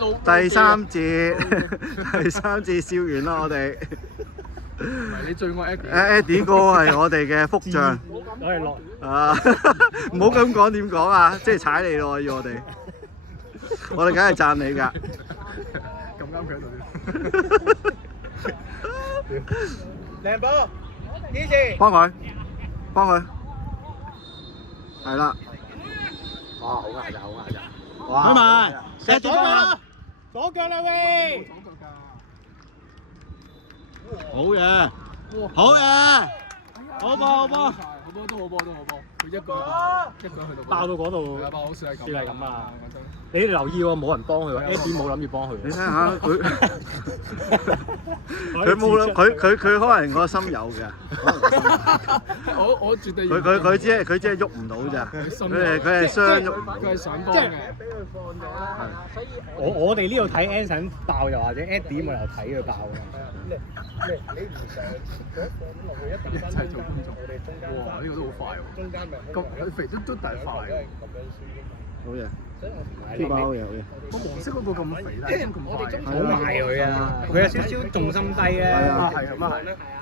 第三節，第三節笑完啦，我哋。唔係你最愛 Eddie。Eddie 哥係我哋嘅福將。攞嚟落。啊，唔好咁講，點講啊？即係踩你咯，要我哋。我哋梗係讚你㗎。咁啱佢喺度添。靚波，支持。幫佢，幫佢。係啦。哇，好牙咋，好牙咋。開埋，射左腳，左腳啦喂。好嘢，好嘢，好波，好波。好波都好波都好波，佢一個去到爆到嗰度，爆好似係咁，算係咁啊！你哋留意喎，冇人幫佢喎 ，Eddie 冇諗住幫佢。你睇下佢，佢冇諗，佢可能個心有嘅。我絕對。佢只係喐唔到咋，佢係雙喐。佢係想幫嘅。我哋呢度睇 Anson 爆，又或者 Eddie 我又睇佢爆嘅。你唔上嗰放落去一一齊做觀眾。哇！呢個都好快喎。中間咪咁肥都大快喎。好嘢，啲包好嘢，好嘢。個黃色嗰個咁肥，但係咁快。好埋佢啊！佢有少少重心低啊。係啊，係咁啊係。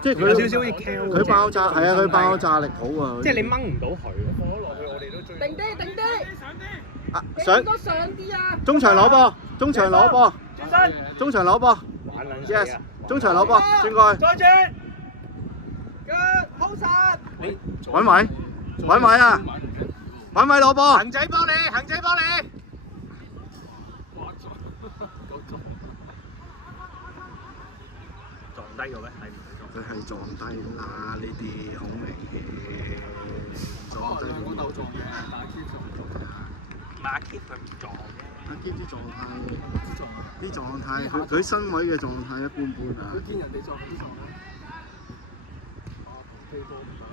即係佢有少少好似 Kel。佢爆炸係啊，佢爆炸力好啊。即係你掹唔到佢。放咗落去，我哋都追。定啲，啊，上啲啊！中場攞波，中場攞波，轉身，中場攞波。玩撚死 Yes，啊！中場攞波，轉過去。再轉，腳好實。你揾位，揾位啊！揾位攞波。恒仔幫你，恒仔幫你。撞低咗咩？係唔係？佢係撞低啦，呢啲好明顯。撞低兩個鬥撞嘅，打 K 馬 K 佢唔撞嘅。阿堅啲狀態，佢身位嘅狀態一般般啊。佢見人哋撞啲撞咧。K 波唔得啦。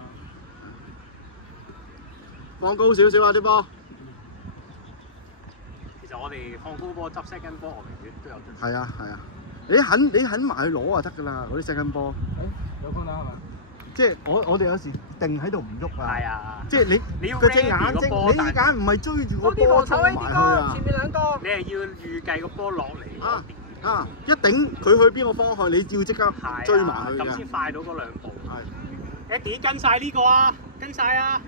放高少少啊啲波。其實我哋放高波執 second 波，我明都有進。係啊係啊，你肯埋去攞就得㗎啦，嗰啲 second 波。有分啦係咪？即係我哋有時定喺度唔喐啊。係啊。即係你要佢隻眼睛，你隻眼唔係追住個波衝埋去啊。前面兩個。你係要預計個波落嚟。啊！一頂佢去邊個方向，你要即刻追埋去咁先㗎。快到嗰兩步。係。Eddie 跟晒呢個啊，跟晒啊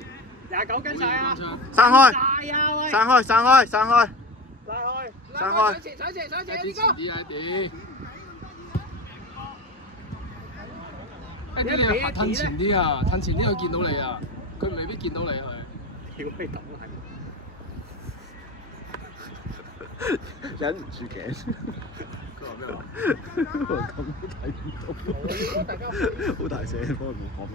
，29跟晒啊。散開！晒啊喂！散開！散開！散開！散開，上前，啲前啲啊啲。Eddie 你褪前啲啊，褪前啲佢見到你啊，佢未必見到你佢。屌你咁係。忍唔住頸。佢話咩話？咁都睇唔到。好大聲，不過冇講名。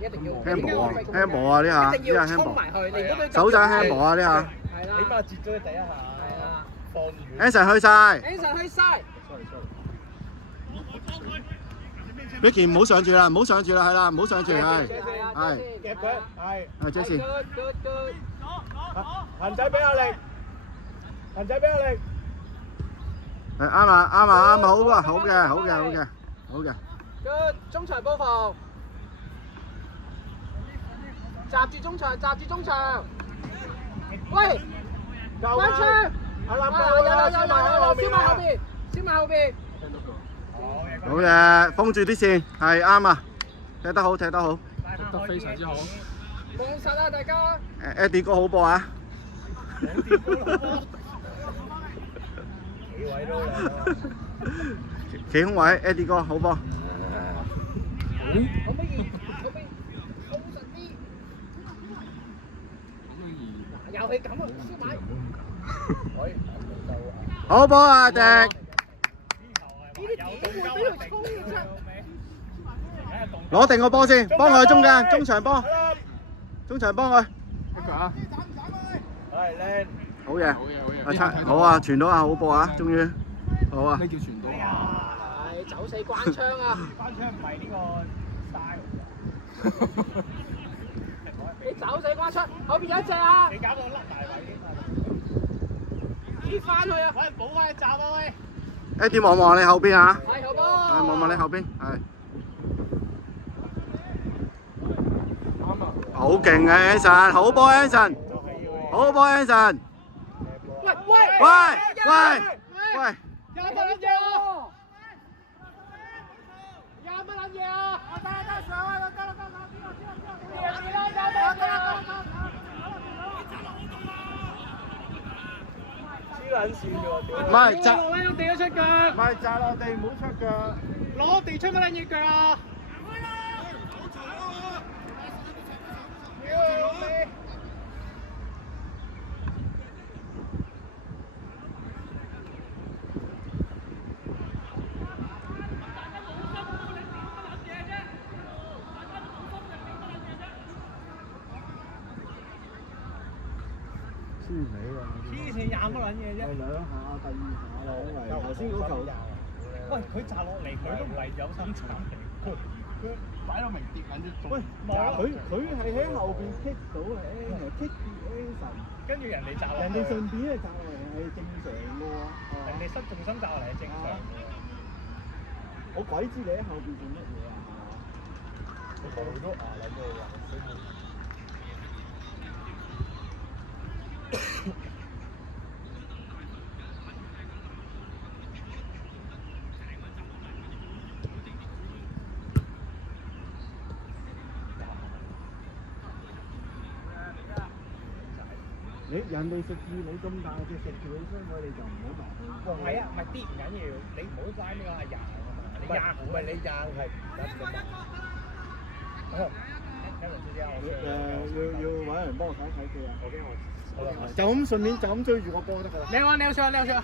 一定要 handball 啊 handball 啊呢下，一定要呢下衝 handball。埋去，你如果佢手仔 handball 啊呢下。係啦，起碼截咗佢第一下。係啊，放遠。Anson 去晒。Anson 去晒。Vicky 唔好上住啦，唔好上住啦，係啦，唔好上住係。係。夾佢，係。係 Jessie。恒仔俾壓力，恒仔俾壓力。係啱啊啱啊啱啊，好啊好嘅好嘅好嘅好嘅。中場波防。閘住中場，閘住中場。喂，關窗。有燒埋後邊，燒埋後邊。好嘅，封住啲線，係啱啊，踢得好踢得好。踢得非常之好。望實啊大家。Eddie 哥好波啊！幾位都有。企空位，Eddie 哥好波。可唔可以控實啲？又係咁啊，燒埋。好波啊，迪！攞定個波先，幫佢中間，中場幫，中場幫佢。一腳啊！係靚。好嘢，好嘢，好啊，傳到啊，好波啊，終於，好啊。咩叫傳到啊？係走死關窗啊！關窗唔係呢個 style。你走死關窗，後邊有一隻啊！你搞到甩大位添啊！接翻去啊！揾人補翻一集啊喂！Eddie 望望你後邊啊！係好波。望望你後邊，係。啱啊！好好勁嘅 Anson， 好波 Anson， 好波 Anson。喂，有乜撚嘢啊？有乜撚嘢啊？得上啊！得啦！黐撚線㗎喎！唔係砸，攞地咗出腳，唔係砸落地，唔好出腳。攞地出乜撚嘢腳啊？黐線廿乜撚嘢啫？兩下，第二下咯，頭先嗰球。喂，佢砸落嚟，佢都唔係有心砸嚟，佢擺到明跌緊啫。喂，佢係喺後邊棘到嘅，棘住 Anson， 跟住人哋砸落嚟，人哋順便係砸落嚟係正常嘅喎。人哋失重心砸落嚟係正常嘅。我鬼知你喺後邊做乜嘢啊？我頭都牙撚咗喎。人哋食住你咁大隻食住起身，我哋就唔好埋去。係啊，唔係啲唔緊要，你唔好拉呢個係廿啊嘛，你廿唔係你硬係得㗎嘛。要揾人幫我睇睇佢啊！就咁順便就咁追住個波得㗎啦。你好，你好。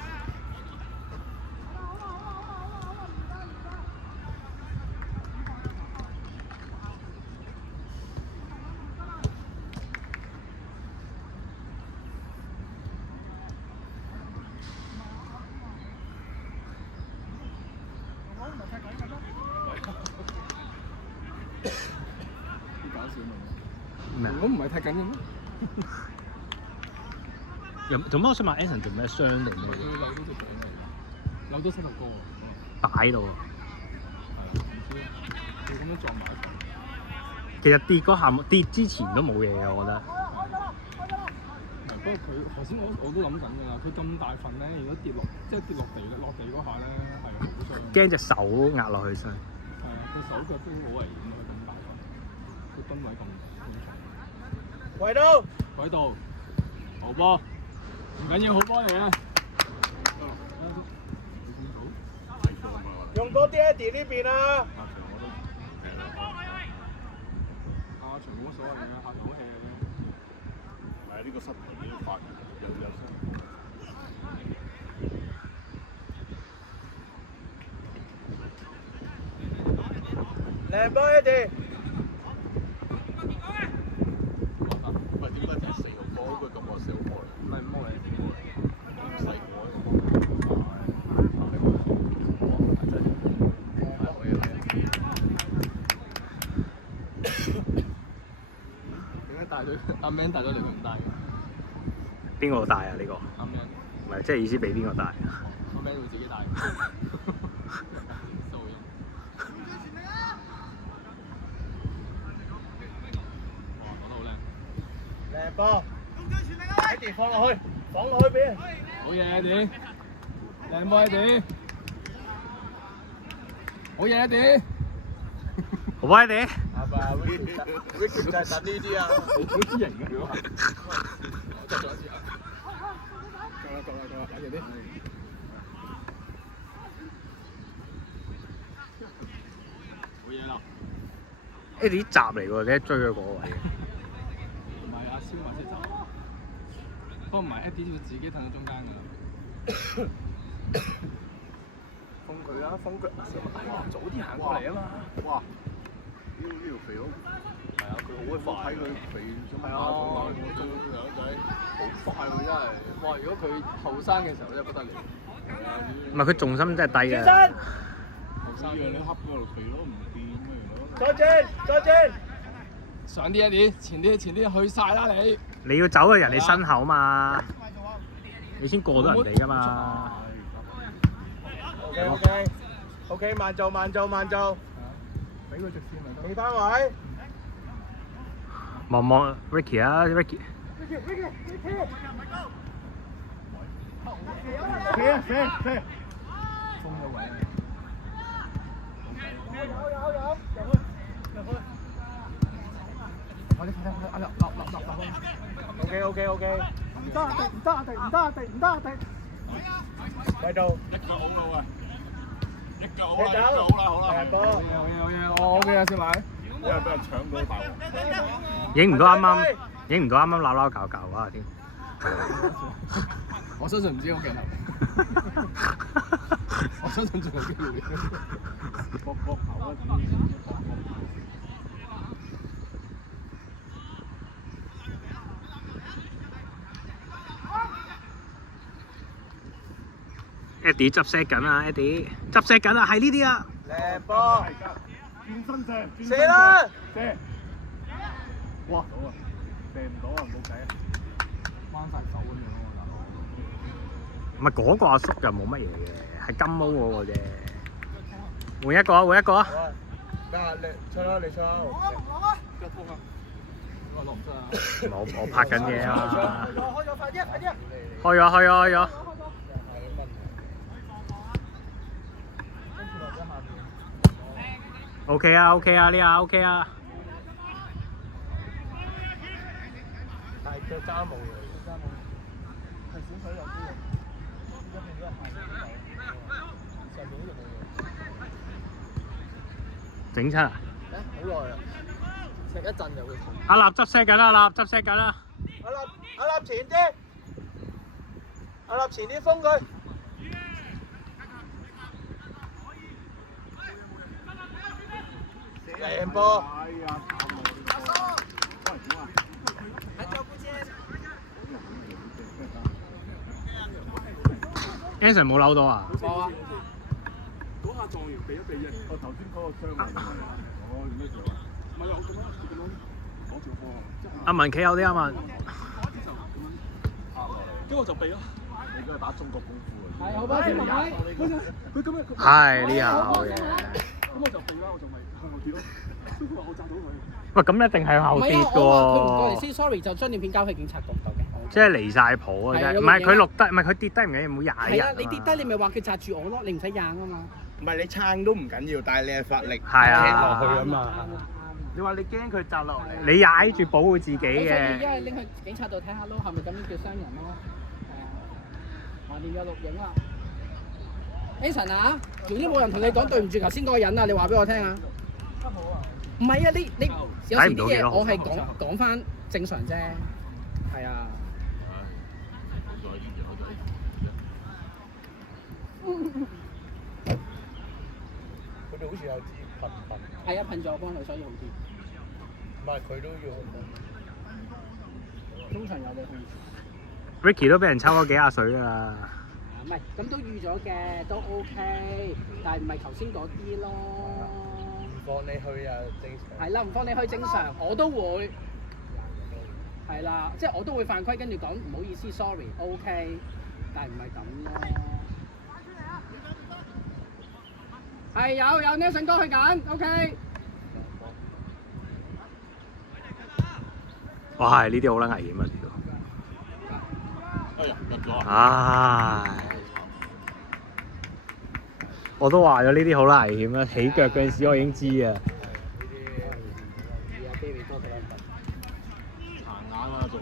咩啊？我唔係踢緊嘅咩？做乜？我想問 Anson 做咩傷定咩？佢扭到條頸嚟，扭到膝頭哥啊！擺到啊！係啊，唔知佢咁樣撞埋一齊。其實跌嗰下跌之前都冇嘢嘅，我覺得。不過佢頭先我都諗緊㗎啦，佢咁大份咧，如果跌落落地嗰下咧係好傷。驚隻手壓落去傷。係啊，佢手腳都好危險啊！佢咁大份，佢噸位咁重。圍到，喺度，好波，唔緊要，好波嚟啊！用多啲 Eddie 呢邊啊！阿長冇乜所謂嘅，阿長好 hea 嘅。唔係呢個膝頭幾發有傷。靚波 Eddie。喂，點解就係4號波？應該咁我4號波嚟。唔係5號嚟，細個點解帶隊阿 Man 帶咗嚟佢唔帶嘅？邊個帶啊？呢個？阿 Man，唔係，即係意思俾邊個帶？阿 Man 會自己帶。收音。哇，講得好靚。靚波，Eddie 放落去俾人。好嘢，Eddie，靚波 Eddie，好嘢 Eddie，好威你！阿爸 Ricky 就係等呢啲啊，好知型嘅佢話。再做一次啊！夠啦，睇住啲。冇嘢啦。呢啲閘嚟喎，你一追佢嗰個位。唔係阿蕭或者走。不過唔係 Eddie 要自己褪到中間㗎。封佢啦，封佢。早啲行過嚟啊嘛！哇！呢條肥佬係啊，佢好鬼快，睇佢肥咁係啊，我中兩仔好快喎真係。哇！如果佢後生嘅時候真係不得了。唔係佢重心真係低嘅。後生嘅你恰嗰度肥佬唔掂咩？再轉。上啲Eddie，前啲去晒啦你。你要走喺人哋身後嘛，你先過到人哋噶嘛。OK， 慢做。俾佢直線咪得。企翻位。望 Ricky 啊 ，Ricky。射！封咗位。快啲！立。唔得啊！地！喺度，一腳好啦喂，一腳好啦，好啦。我 OK 啊，先買。因為俾人搶到大鑊。影唔到啱啱鬧搞嗰下添。我相信唔知好鏡頭。我相信仲有機會。搏頭啊！Eddie 執 set 緊啊 ！Eddie 執 set 緊啊！係呢啲啊！靚波，轉身射，射啦！射！哇！到啊，射唔到啊，冇計啊！關晒手咁樣喎，大佬。唔係嗰個阿叔又冇乜嘢嘅，係金毛嗰個啫。換一個啊！你出啦，你出啦！腳痛啊！我落唔出啊！我拍緊嘢啊！開咗，快啲！開咗。OK 啊，呢下 OK 啊。大腳揸毛嚟，係小水有啲嘢，一邊都係下邊上邊呢度冇嘢。整親啊！好耐啦，食一陣就會痛。阿立執 set 緊啦！阿立前啲，阿立前啲封佢。靚波！哎呀，Anson 冇扭到啊！冇啊！嗰下撞完避一避啫。我頭先嗰個傷係我咩事啊？唔係我咁樣攞住個波。阿文企有啲阿文。跟住我就避咯。你都係打中國功夫啊！係好波，前排。佢咁樣。係呢下好嘢。咁我就避啦，我就咪向後跌咯。佢話我砸到佢。喂，咁一定係後跌嘅佢唔過嚟喎。先 sorry 就將段片交去警察局度嘅。即係離晒譜啊！真係，唔係佢錄低，唔係佢跌低唔緊要，唔好踩人係啊，你跌低你咪話佢擲住我咯，你唔使硬啊嘛。唔係你撐都唔緊要，但係你係發力係啊踢落去啊嘛。你話你驚佢砸落嚟？你踩住保護自己所以嘅。一係拎去警察度睇下咯，係咪咁樣叫傷人咯？係啊，我哋有錄影啦。Anson 啊，總之冇人同你講對唔住頭先嗰個人啊，你話俾我聽啊。唔係啊，你有時啲嘢我係講翻正常啫，係啊。佢哋好似有支噴，係啊，噴咗幫佢，所以好啲。唔係佢都要。通常有你去。Ricky 都俾人抽咗幾下水㗎啦。唔係，咁都預咗嘅，都 OK，但係唔係頭先嗰啲咯。唔放你去啊，正常。係啦，唔放你去正常，我都會。係啦，即係我都會犯規，跟住講唔好意思 ，sorry，OK，但係唔係咁咯。係有 Nelson 哥去緊 ，OK。哇！係呢啲好撚危險啊！呢度。哎呀，入咗啊！唉，我都話咗呢啲好撚危險啦，起腳嗰陣時我已經知啊。殘眼啊，仲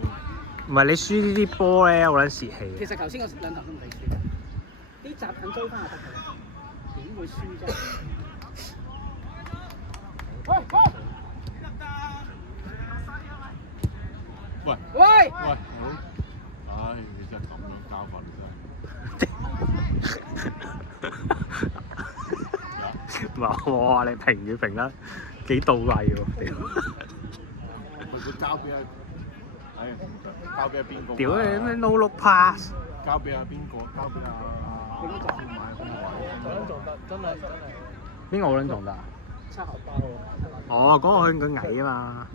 唔係你輸呢啲波咧，好撚泄氣。其實頭先嗰兩頭都唔使輸，啲集品追翻就得㗎啦，點會輸啫？喂，喂！好，唉，你真係咁樣教法，你真係。哇！你評語評得幾到位喎！佢交俾阿，交俾阿邊個？屌你咩 no look pass！交俾阿邊個？交俾阿邊個買邊個位？做得真係。邊個好撚重㗎？七號包哦，嗰個佢矮啊嘛。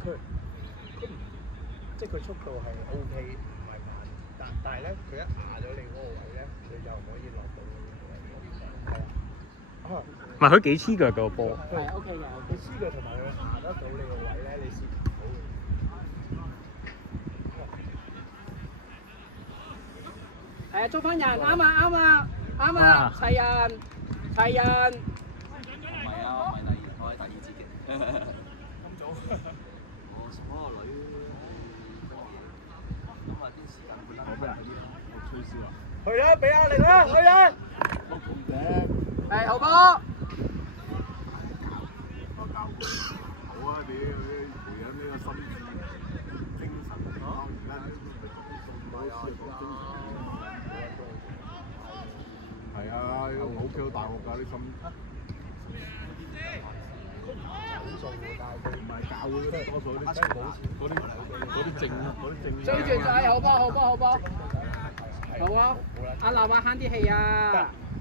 即係佢速度係 OK，唔係慢，但係咧，佢一壓咗你嗰個位咧，你就可以落到嗰個位。係啊。唔係佢幾黐腳㗎個波。係 OK 嘅，佢黐腳同埋佢下得到你個位咧，你攝唔到嘅。係啊，捉翻人，啱啊啱啊啱啊，齊人齊人。唔係啊，我唔係第二，我係第二節嘅。咁早？我送嗰個女咁啊啲時間本來我俾人啲啦，我吹簫啦。去啦，俾壓力啦，去啦！係好波。好啊！你培養呢個心智、精神健康，而家唔係啊，係啊，呢個好 Q 大學㗎啲心。唔係教會嗰啲多數嗰啲證。追住仔，好波好波好波。好啊！阿立啊，慳啲氣啊！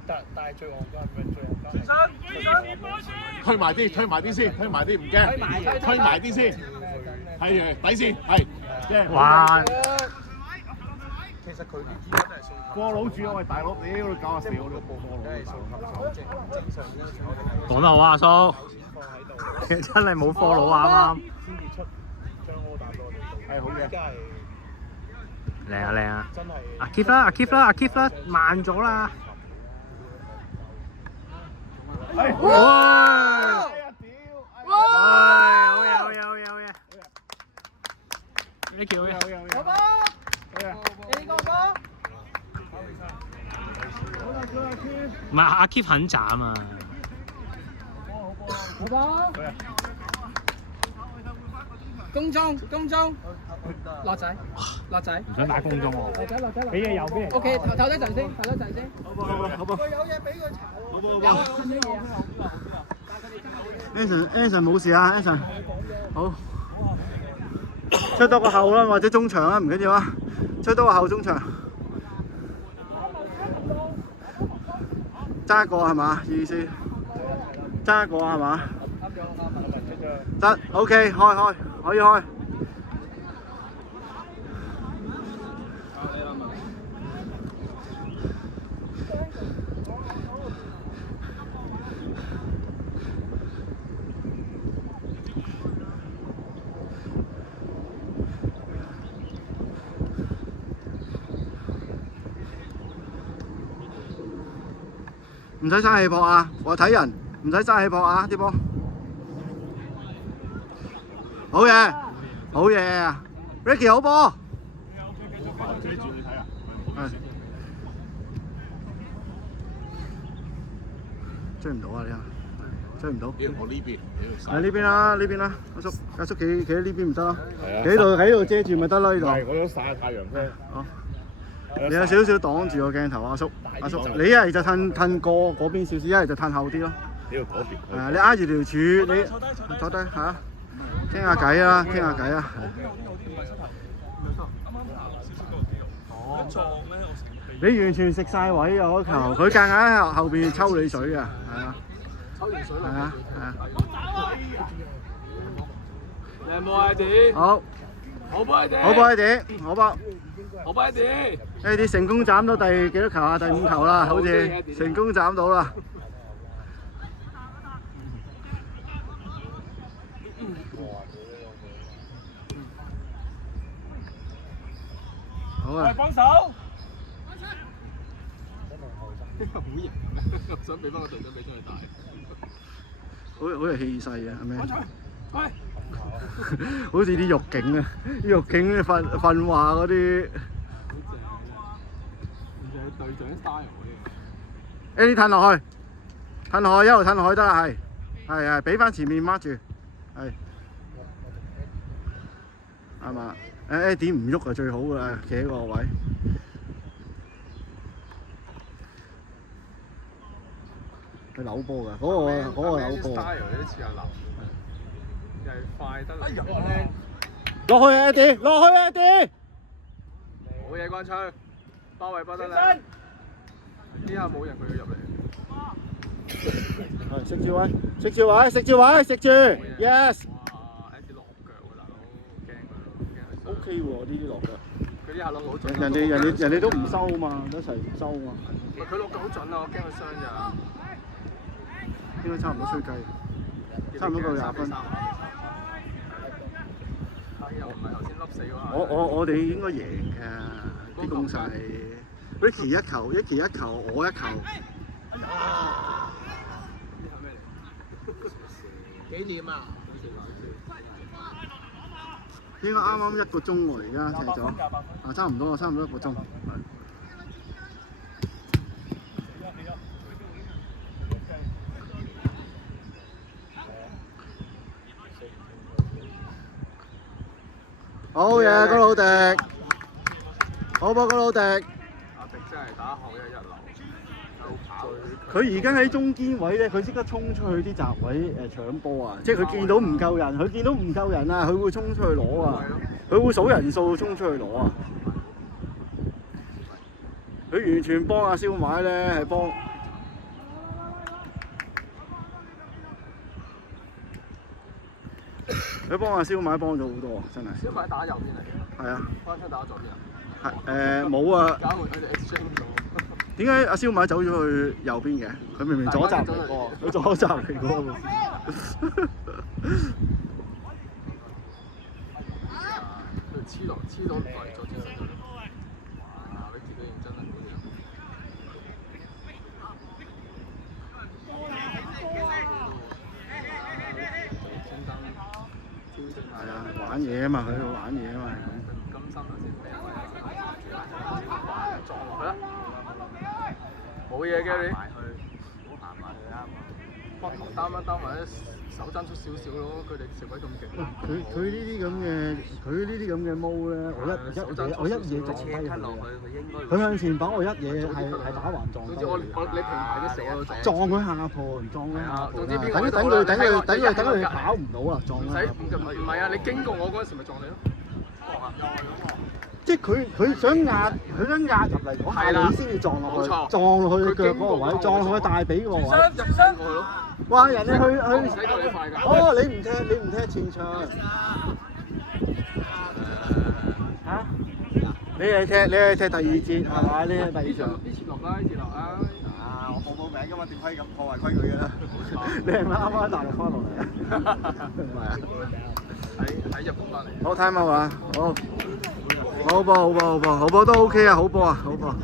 但係最戇鳩係咩？最戇鳩推埋啲，推埋啲先，推埋啲唔驚，推埋啲先，係底線，係，即係。哇！其實佢哋依家都係送過佬主，喂大佬，你呢度搞下笑，我哋過都係送合手正常咧，我哋係講得好啊，阿叔，有錢放喺度，真係冇貨佬啊啱先至出將 order 俾我哋。係好嘅依家係啱。靚啊靚啊！真係阿 Keep 啦阿 Keep 啦阿 Keep 啦，慢咗啦！係。哇！哇！好嘢好嘢好嘢好嘢！呢條好嘢。好波！你個波！唔係阿 Keep 肯斬啊！好波！攻中，落仔，落仔，唔想打公中喎。落仔落仔。俾嘢油俾人。 O K，唞一陣先，唞一陣先。好波。有嘢俾佢炒。有乜嘢啊 Anson 冇事啊 ，Anson。好。出多個後啦，或者中場啊，唔緊要啊。出多個後中場。揸一個係嘛？意思？揸一個係嘛？得 ，OK， 開，可以開。唔使嘥氣撲啊！我睇人，唔使嘥氣撲啊！啲波，好嘢，好嘢 ，Ricky 好波。遮住你睇啊！係。追唔到啊！你啊，追唔到。我呢邊，喺呢邊啦，呢邊啦，阿叔企喺呢邊唔得咯，係啊企喺度遮住咪得咯呢度。係，我想曬太陽啫。好。你有少少擋住個鏡頭，阿叔，你一係就褪過嗰邊少少，一係就褪後啲咯。呢個嗰邊。係啊，你挨住條柱，你坐低嚇，傾下偈啊，傾下偈啊。你完全食晒位啊！嗰球，佢夾硬喺後邊抽你水啊，係啊。抽完水係啊，係啊。你有冇嗌點？好。好波一點。好波一點，好波。好波一點。呢啲成功斬到第幾多球啊？第5球啦，好似成功斬到啦。好啊！幫手。好型，我想俾翻個隊長俾出去帶。好有氣勢啊，係咪？喂！好似啲獄警啊，啲獄警訓話嗰啲。隊長 style 嗰啲。你褪落去，褪落去，一路褪落去得啦，係，俾翻前面掹住，係。係嘛？點唔喐就最好㗎啦，企喺個位。佢扭波㗎，嗰個扭波。style 有啲似阿林，又係快得嚟。落去啊！Eddie，落去啊！Eddie。冇嘢，關窗，包圍不得啦。呢下冇人，佢要入嚟。係食住位，食住位，食住位，食住 ，yes。哇！Eddie 落腳喎，大佬，驚佢，驚佢。OK 喎，呢啲落腳。佢啲下落好準。人哋都唔收嘛，一齊唔收嘛。佢落腳好準啊！我驚佢傷咋。應該差唔多吹雞，差唔多夠20分。又唔係頭先笠死嗰下。我哋應該贏㗎，啲攻勢。Ricky 一球，Ricky 一球，我一球。幾點啊？應該啱啱1個鐘喎，而家踢咗。啊，差唔多1個鐘。好嘢，高魯迪！好波，高魯迪！阿迪真係打學一流，有跑。佢而家喺中堅位咧，佢識得衝出去啲閘位搶波啊！即係佢見到唔夠人，啊，佢會衝出去攞啊！佢會數人數衝出去攞啊！佢完全幫阿燒賣咧，係幫。佢幫阿燒賣幫咗好多，真係。小米打右邊嚟嘅。係啊。翻出打左邊啊？係冇啊。搞換佢哋 exchange 咗。點解阿燒賣走咗去右邊嘅？佢明明左閘嚟喎，佢左閘嚟嘅喎。佢黐到嚟咗之後。哇！你自己認真啊，嗰樣。係啊，玩嘢啊嘛，佢玩嘢啊嘛，係咁。金心頭先俾人撞落去啦，冇嘢嘅你。行埋去啱啊！膊頭擔一擔或者手爭出少少咯，佢哋食鬼咁勁。佢呢啲咁嘅毛咧，我一嘢撞低佢嘅。佢向前跑，我一嘢係打橫撞。總之我你平排嘅時候我就撞佢下盤，撞佢下盤。總之邊個等佢跑唔到啊！撞佢下盤。唔係啊！你經過我嗰陣時咪撞你咯。即係佢想壓入嚟嗰下，你先至撞落去，撞落去腳嗰個位，撞落去大髀嗰個位。入身過去咯。哇！人哋去唔使夠你快㗎。哦，你唔踢前場。嚇？你係踢第2節係嘛？你係第2場。呢次落啦，呢次落啦。啊！我報名㗎嘛，點可以咁破壞規矩嘅咧？你係咪啱啱大陸翻落嚟啊？唔係啊。喺日本翻嚟。好 time out 啊！好波都 OK 啊！好波啊！好波。